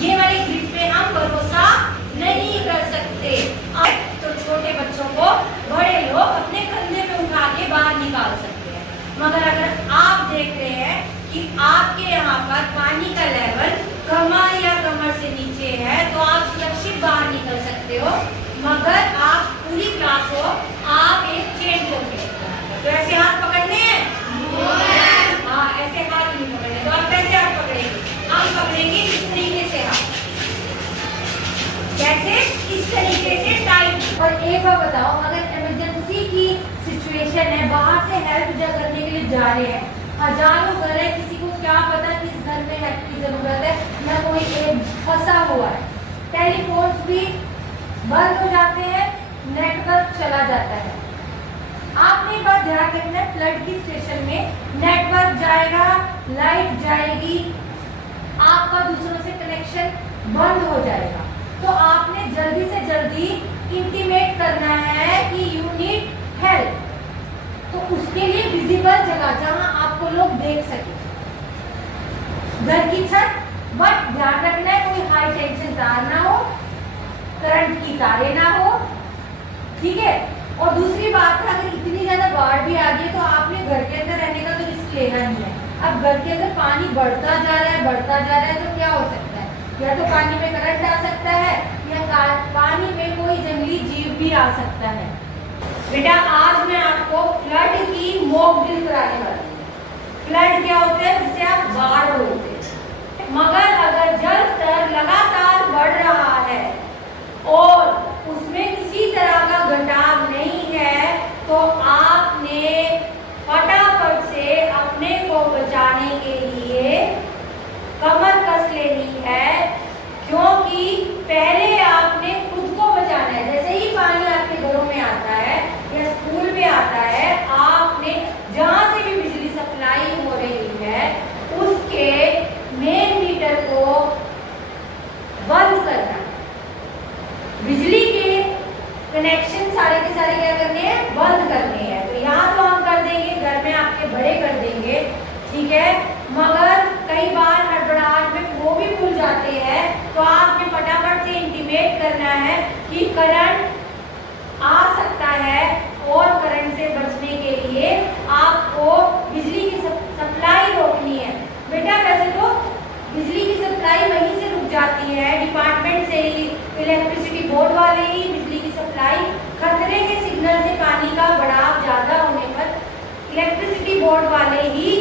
ये वाली ग्रिड पे हम भरोसा नहीं कर सकते। अब तो छोटे बच्चों को बड़े लोग अपने कंधे पे उठा के बाहर निकाल सकते हैं, मगर अगर आप देख रहे हैं कि आपके यहाँ पर पानी का लेवल कमर या कमर से नीचे है तो आप सुरक्षित बाहर निकल सकते हो, मगर आप पूरी क्लास हो, आप एक चेन लोगे तो ऐसे हाथ पकड़ने हैं? हाँ, ऐसे हाथ नहीं पकड़ने। तो आप कैसे हाथ पकड़ेंगे? हम पकड़ेंगे इस तरीके से हाथ, कैसे? इस तरीके से टाइट। और एक बार बताओ, अगर इमरजेंसी की सिचुएशन है, बाहर से हेल्प करने के लिए जा रहे हैं, हजारों घर है, किसी को क्या पता किस घर में हेल्प की जरूरत है, या कोई एक फंसा हुआ है, टेलीफोन भी बंद हो जाते हैं, नेटवर्क चला जाता है। आपने एक बात ध्यान रखना है, फ्लड की सिचुएशन में नेटवर्क जाएगा, लाइट जाएगी, आपका दूसरों से कनेक्शन बंद हो जाएगा। तो आपने जल्दी से जल्दी इंटीमेट करना है कि यू नीड हेल्प। तो उसके लिए विजिबल जगह जहां आपको लोग देख सके, घर की छत, बट ध्यान रखना है कोई हाई टेंशन तार ना हो, करंट की तारें ना हो, ठीक है। और दूसरी बात है, अगर इतनी ज्यादा बाढ़ भी आ गई तो आपने घर के अंदर रहने का तो रिस्क लेना नहीं है। अब घर के अंदर पानी बढ़ता जा रहा है, बढ़ता जा रहा है, तो क्या हो सकता है? या तो पानी में करंट आ सकता है, या पानी में कोई जंगली जीव भी आ सकता है। बेटा आज मैं आपको फ्लड की मॉक ड्रिल कराने वाली हूँ। फ्लड क्या होता है? जिसे आप बाढ़ बोलते हैं। मगर अगर जल स्तर लगातार बढ़ रहा है और उसमें किसी तरह का घटाव नहीं है, तो आपने फटाफट से अपने को बचाने के लिए कमर कस लेनी है, क्योंकि पहले आपने खुद को बचाना है। जैसे ही पानी आपके घरों में आता है या स्कूल में आता है, आपने जहां से भी बिजली सप्लाई हो रही है उसके मेन मीटर को बंद करना है। बिजली के कनेक्शन सारे के सारे क्या करने हैं? बंद करने हैं। तो यहाँ तो हम कर देंगे, घर में आपके बड़े कर देंगे, ठीक है। मगर कई बार हड़बड़ाहट में वो भी भूल जाते हैं, तो आपने फटाफट से इंटीमेट करना है कि करंट आ सकता है और करंट से बचने के लिए आपको बिजली की सप्लाई रोकनी है। बेटा वैसे तो बिजली की सप्लाई वहीं से रुक जाती है, डिपार्टमेंट से ही, इलेक्ट्रिसिटी बोर्ड वाले ही बिजली की सप्लाई खतरे के सिग्नल से पानी का बढ़ाव ज्यादा होने पर इलेक्ट्रिसिटी बोर्ड वाले ही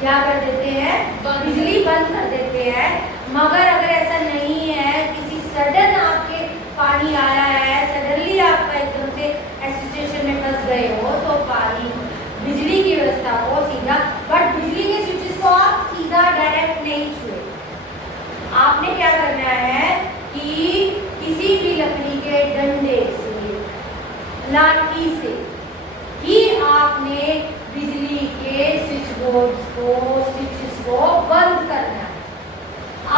क्या कर देते हैं? बिजली बंद कर देते हैं। मगर अगर ऐसा नहीं है, किसी सडन आपके पानी आया है, सडनली आपका एकदम से सिचुएशन में फंस गए हो, तो पानी बिजली की व्यवस्था को सीधा, बट बिजली के स्विचेस को आप सीधा डायरेक्ट नहीं छुए। आपने क्या करना है कि किसी भी लकड़ी के डंडे से, लाठी से ही आपने बिजली के स्विचेस को बंद करना है।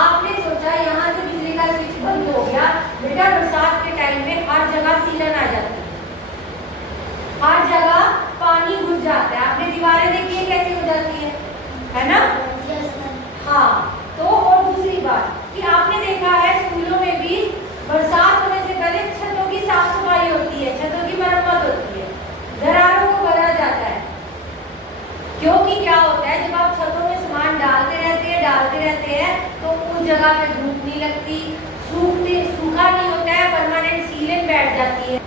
आपने सोचा यहाँ से बिजली का स्विच बंद हो गया, बेटा बरसात के टाइम में हर जगह सीलन आ जाती है, हर जगह पानी घुस जाता है। आपने दीवारें देखी है कैसे हो जाती है ना? हाँ। तो और दूसरी बात कि आपने देखा है स्कूलों में भी बरसात होने से पहले छतों की साफ सफाई होती है, छतों की मरम्मत होती है, दरारों को भरा जाता है। क्योंकि क्या होता है, जब आप छतों में सामान डालते रहते हैं तो उस जगह पे धूप नहीं लगती, सूखा नहीं होता है, परमानेंट सीलन बैठ जाती है।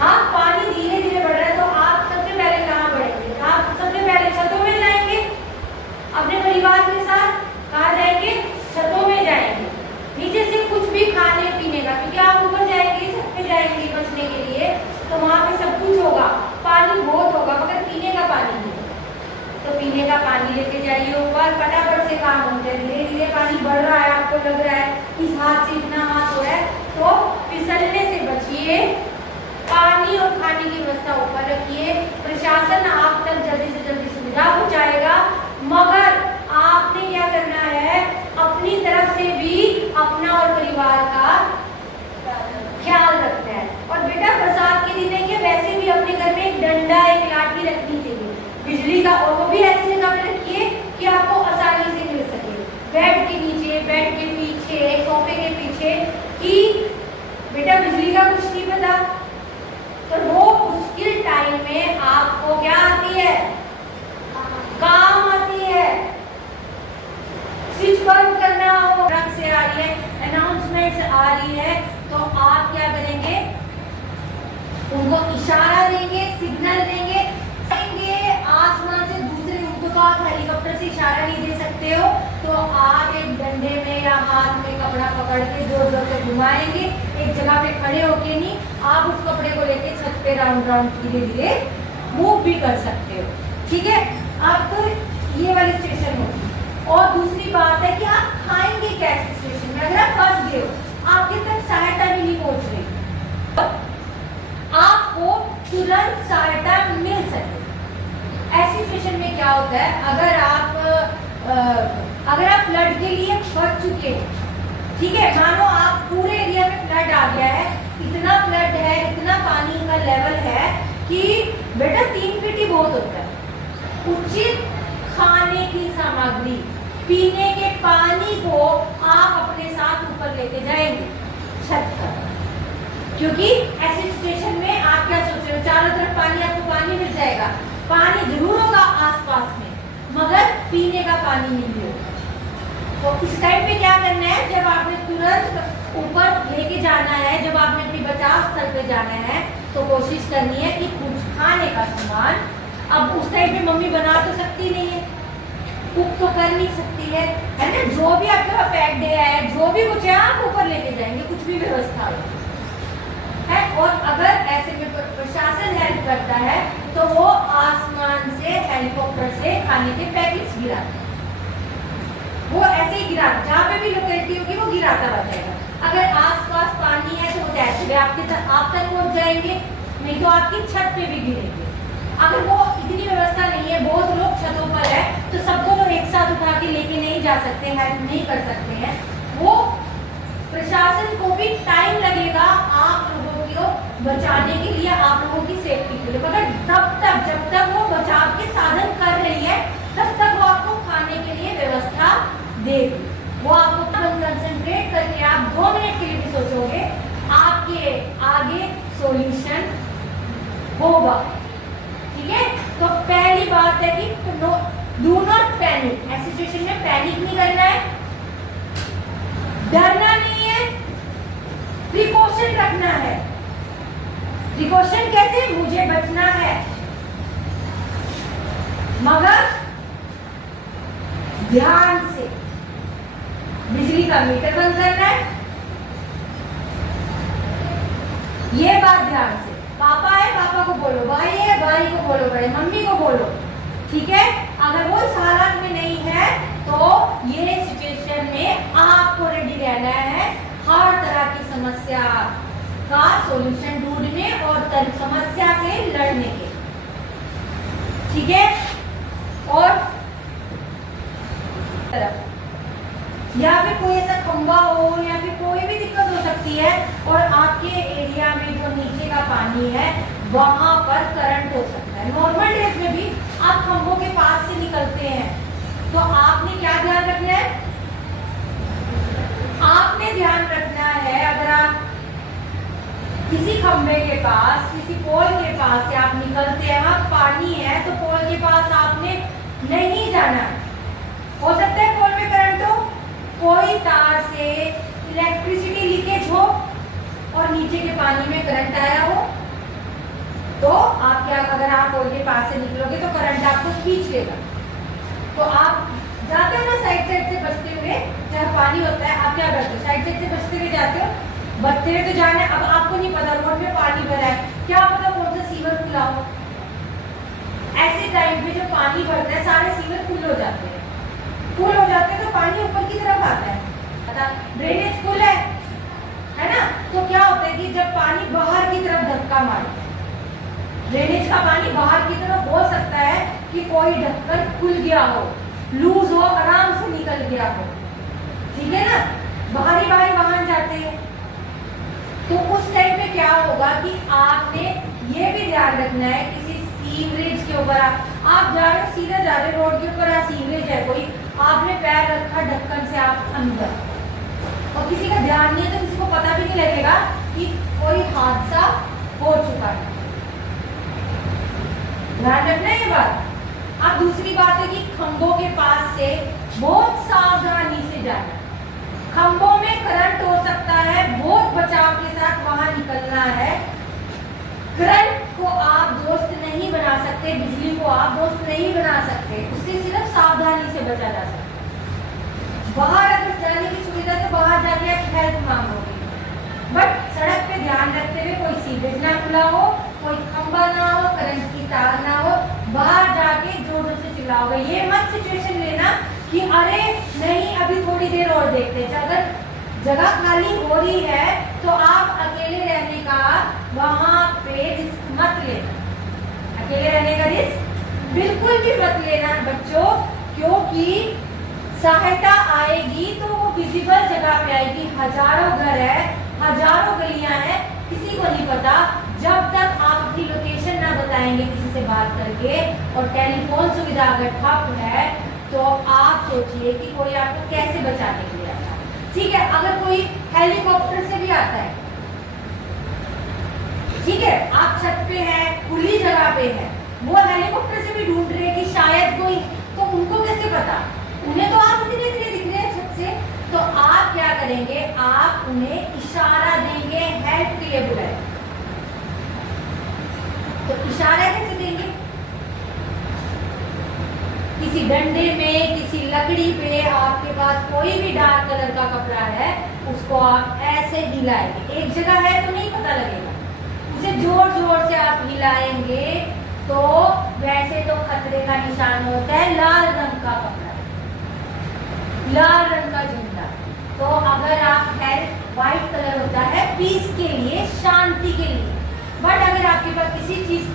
हाँ, पानी धीरे धीरे बढ़ रहा है, तो आप सबसे पहले कहाँ बढ़ेंगे? आप सबसे पहले छतों में जाएंगे, अपने परिवार के साथ कहाँ जाएंगे? छतों में जाएंगे। नीचे से कुछ भी खाने पीने का, क्योंकि आप ऊपर जाएंगे, छत पे जाएंगे बचने के लिए, तो वहाँ पे सब कुछ होगा, पानी बहुत होगा, मगर पीने का पानी नहीं। तो पीने का पानी लेके जाइए ऊपर, फटाफट से काम होते हैं। धीरे धीरे पानी बढ़ रहा है, आपको लग रहा है इस हाथ से इतना हाथ हो है, तो फिसलने से बचिए, पानी और खाने की व्यवस्था ऊपर रखिए। प्रशासन आप तक जल्दी से जल्दी सुविधा पहुंचाएगा, मगर आपने क्या करना है? अपनी तरफ से भी अपना और परिवार का ख्याल रखना है। और बेटा बरसात के दिन के वैसे भी अपने घर में एक डंडा, एक लाठी रखनी चाहिए बिजली का, और वो भी ऐसी जगह पे रखिए कि आपको आसानी से मिल सके। बेड के नीचे, बेड के पीछे, सोफे के पीछे कि बेटा बिजली का कुछ नहीं पता, तो वो मुश्किल टाइम में आपको क्या आती है, काम आती है। स्विच बंद करना हो, रंग से आ रही है, अनाउंसमेंट आ रही है, तो आप क्या करेंगे, उनको इशारा देंगे, सिग्नल देंगे, आसमान से दूसरे, उनको तो आप हेलीकॉप्टर से इशारा नहीं दे सकते हो, तो आप एक डंडे में या हाथ में कपड़ा पकड़ के जोर जोर से घुमाएंगे, एक जगह पे खड़े होके नहीं, आप उस कपड़े को लेके छत पे राउंड राउंड धीरे धीरे मूव भी कर सकते हो, ठीक है। आप तो ये वाली सिचुएशन होगी। और दूसरी बात है कि आप खाएंगे क्या सिचुएशन में, अगर आप फंस गए हो, आपके तक सहायता भी नहीं पहुंच रही, आपको तुरंत सहायता मिल सके। ऐसी सिचुएशन में क्या होता है, अगर आप फ्लड के लिए फंस चुके हो, ठीक है, मानो आप पूरे एरिया में फ्लड आ गया है, इतना फ्लड है, इतना पानी का लेवल है कि बेटा 3 फीट ही बहुत होता है। उचित खाने की सामग्री, पीने के पानी को आप अपने साथ ऊपर लेके जाएंगे छत पर, क्योंकि ऐसी सिचुएशन में आप क्या सोच रहे हो, चारों तरफ पानी, आपको पानी मिल जाएगा, पानी जरूर होगा आसपास में, मगर पीने का पानी नहीं होगा। तो इस टाइम पे क्या करना है, जब आपने तुरंत ऊपर लेके जाना है, जब आपने अपनी बचाव स्थल पे जाना है, तो कोशिश करनी है कि कुछ खाने का सामान, अब उस टाइम पे मम्मी बना तो सकती नहीं है, कुक तो कर नहीं सकती है ना, जो भी आपके पास पैक्ड है, जो भी कुछ है आप ऊपर लेके जाएंगे, कुछ भी व्यवस्था हो है। और अगर ऐसे में प्रशासन हेल्प करता है तो वो आसमान से, हेलीकॉप्टर से खाने के पैकेट्स गिराते हैं, वो ऐसे ही गिरा, जहाँ पे भी लोकेलिटी होगी वो गिराता रहेगा। अगर आसपास पानी है तो वो कैसे आप तक पहुंच जाएंगे, नहीं तो आपकी छत पे भी गिरेंगे। अगर वो इतनी व्यवस्था नहीं है, बहुत लोग छतों पर है, तो सबको तो एक साथ उठा के लेके नहीं जा सकते, हेल्प नहीं कर सकते हैं, वो प्रशासन को भी टाइम लगेगा आप लोगों को बचाने के लिए, आप लोगों की सेफ्टी के लिए, मगर जब तक वो बचाव के साधन कर रही है, तब तक वो आपको खाने के लिए व्यवस्था देगी। वो आपको कंसंट्रेट करके आप 2 मिनट के लिए भी सोचोगे, आपके आगे सॉल्यूशन होगा, ठीक है। तो पहली बात है कि डू नॉट पैनिक, ऐसी सिचुएशन में पैनिक नहीं करना है, डरना नहीं है, प्रिकॉशन रखना है। प्रिकॉशन कैसे, मुझे बचना है, मगर ध्यान से। बिजली का मीटर बंद करना है, ये बात ध्यान से। पापा है, पापा को बोलो, भाई है, भाई को बोलो, भाई मम्मी को बोलो, ठीक है। अगर वो इस हालत में नहीं है तो ये सिचुएशन में आपको रेडी रहना है हर तरह की समस्या का सॉल्यूशन ढूंढने और समस्या से लड़ने के, ठीक है। और तरफ या फिर कोई ऐसा खंबा हो या फिर कोई भी दिक्कत हो सकती है, और आपके एरिया में जो नीचे का पानी है वहां पर करंट हो सकता है। नॉर्मल डेज में भी आप खंभों के पास से निकलते हैं, तो आपने क्या ध्यान रखना है, आपने ध्यान रखना है, अगर आप किसी खंभे के पास, किसी पोल के पास से आप निकलते हैं, वहां पानी है, तो पोल के पास आपने नहीं जाना। हो सकता है पोल में करंट हो, कोई तार से इलेक्ट्रिसिटी लीकेज हो और नीचे के पानी में करंट आया हो, तो आप क्या, अगर आप पोल के पास से निकलोगे तो करंट आपको खींच लेगा। तो आप जाते हो ना साइड से बचते हुए, जहाँ पानी होता है, आप क्या करते हो, साइड से बचते हुए जाते हो, बचते हुए तो जाने। अब आपको नहीं पता रोड में पानी भरा है, क्या पता कौन सा सीवर खुला हो। ऐसे टाइम पे जो पानी भरता है, सारे सीवर फुल हो जाते हैं, फुल हो जाते हैं तो पानी ऊपर की तरफ आता है, ड्रेनेज फुल है ना। तो क्या होता है कि जब पानी बाहर की तरफ धक्का मारे, ड्रेनेज का पानी बाहर की तरफ, हो सकता है कि कोई ढक्कन खुल गया हो, लूज हो, आराम से निकल गया हो, ठीक है ना। बाहरी वाहन जाते हैं, तो उस टाइम पे क्या होगा कि आपने ये भी ध्यान रखना है, किसी सीवरेज के ऊपर आप जा रहे हो, सीधा जा रहे हो, रोड के ऊपर सीवरेज है कोई, आपने पैर रखा ढक्कन से आप अंदर, और किसी का ध्यान नहीं है तो किसी को पता भी नहीं लगेगा कि कोई हादसा हो चुका है। ध्यान रखना ये बात। अब दूसरी बात है कि खंभों के पास से बहुत सावधानी से जाना। खंभों में करंट हो सकता है, बहुत बचाव के साथ वहां निकलना है। करंट को आप दोस्त नहीं बना सकते, बिजली को आप दोस्त नहीं बना सकते, उससे सिर्फ सावधानी से बचा जा सकता है। बाहर अगर जाने की सुविधा तो बाहर जाके आप हेल्प मांगोगे, बट सड़क पे ध्यान रखते हुए कोई सीवेज ना खुला हो, कोई खंभा ना हो, करंट की तार ना हो, बाहर जाके जोर से चिल्लाओगे। ये मत सिचुएशन लेना कि अरे नहीं अभी थोड़ी देर और देखते हैं। अगर जगह खाली हो रही है तो आप अकेले रहने का वहां पे रिस्क मत लेना। अकेले रहने का रिस्क बिल्कुल भी मत लेना बच्चों, क्योंकि सहायता आएगी तो वो विजिबल जगह पे आएगी। हजारों घर है, हजारों गलियां हैं, किसी को नहीं पता। जब तक आप अपनी लोकेशन ना बताएंगे किसी से बात करके, और टेलीफोन सुविधा अगर ठप है तो आप सोचिए कि कोई आपको कैसे बचाने के लिए आता है। ठीक है, अगर कोई हेलीकॉप्टर से भी आता है, ठीक है, आप छत पे हैं, खुली जगह पे है, वो हेलीकॉप्टर से भी ढूंढ रहे हैं कि शायद कोई, तो उनको कैसे पता? उन्हें तो आप धीरे धीरे दिख रहे हैं छत से, तो आप क्या करेंगे? आप उन्हें इशारा देंगे, हेल्प के लिए बुलाएं। तो इशारा कैसे देंगे? किसी डंडे में, किसी लकड़ी पे आपके पास कोई भी डार्क कलर का कपड़ा है, उसको आप ऐसे हिलाएंगे। एक जगह है तो नहीं पता लगेगा, उसे जोर जोर से आप हिलाएंगे। तो वैसे तो खतरे का निशान होता है लाल रंग का कपड़ा, लाल रंग का झंडा। तो अगर आप व्हाइट कलर होता है पीस के लिए, शांति के लिए। बट अगर आपके पास किसी चीज